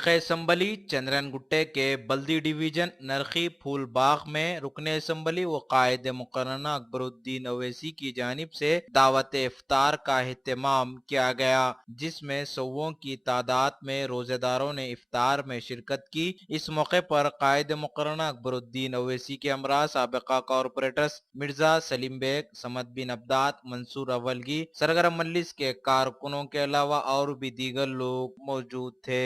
हल्के असम्बली चंद्रन गुट्टे के बल्दी डिवीजन नरखी फूल बाग में रुकन असम्बली व कायद मुकर्रना अकबरुद्दीन अवैसी की जानिब से दावत इफ्तार का एहतमाम किया गया, जिसमें सौओं की तादाद में रोजेदारों ने इफ्तार में शिरकत की। इस मौके पर कायद मुकर्रना अकबरुद्दीन अवैसी के हमरा साबिका कॉरपोरेटर्स मिर्जा सलीम बेग, समद बिन अब्दाद, मंसूर अवलगी, सरगरम मल्लिस के कारकुनों के अलावा और भी दीगर लोग मौजूद थे।